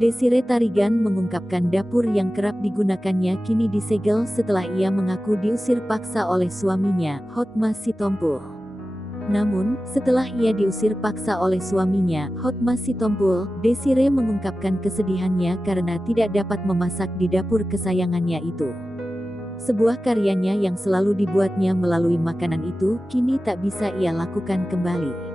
Desire Tarigan mengungkapkan dapur yang kerap digunakannya kini disegel setelah ia mengaku diusir paksa oleh suaminya, Hotma Sitompul. Namun, setelah ia diusir paksa oleh suaminya, Hotma Sitompul, Desire mengungkapkan kesedihannya karena tidak dapat memasak di dapur kesayangannya itu. Sebuah karyanya yang selalu dibuatnya melalui makanan itu, kini tak bisa ia lakukan kembali.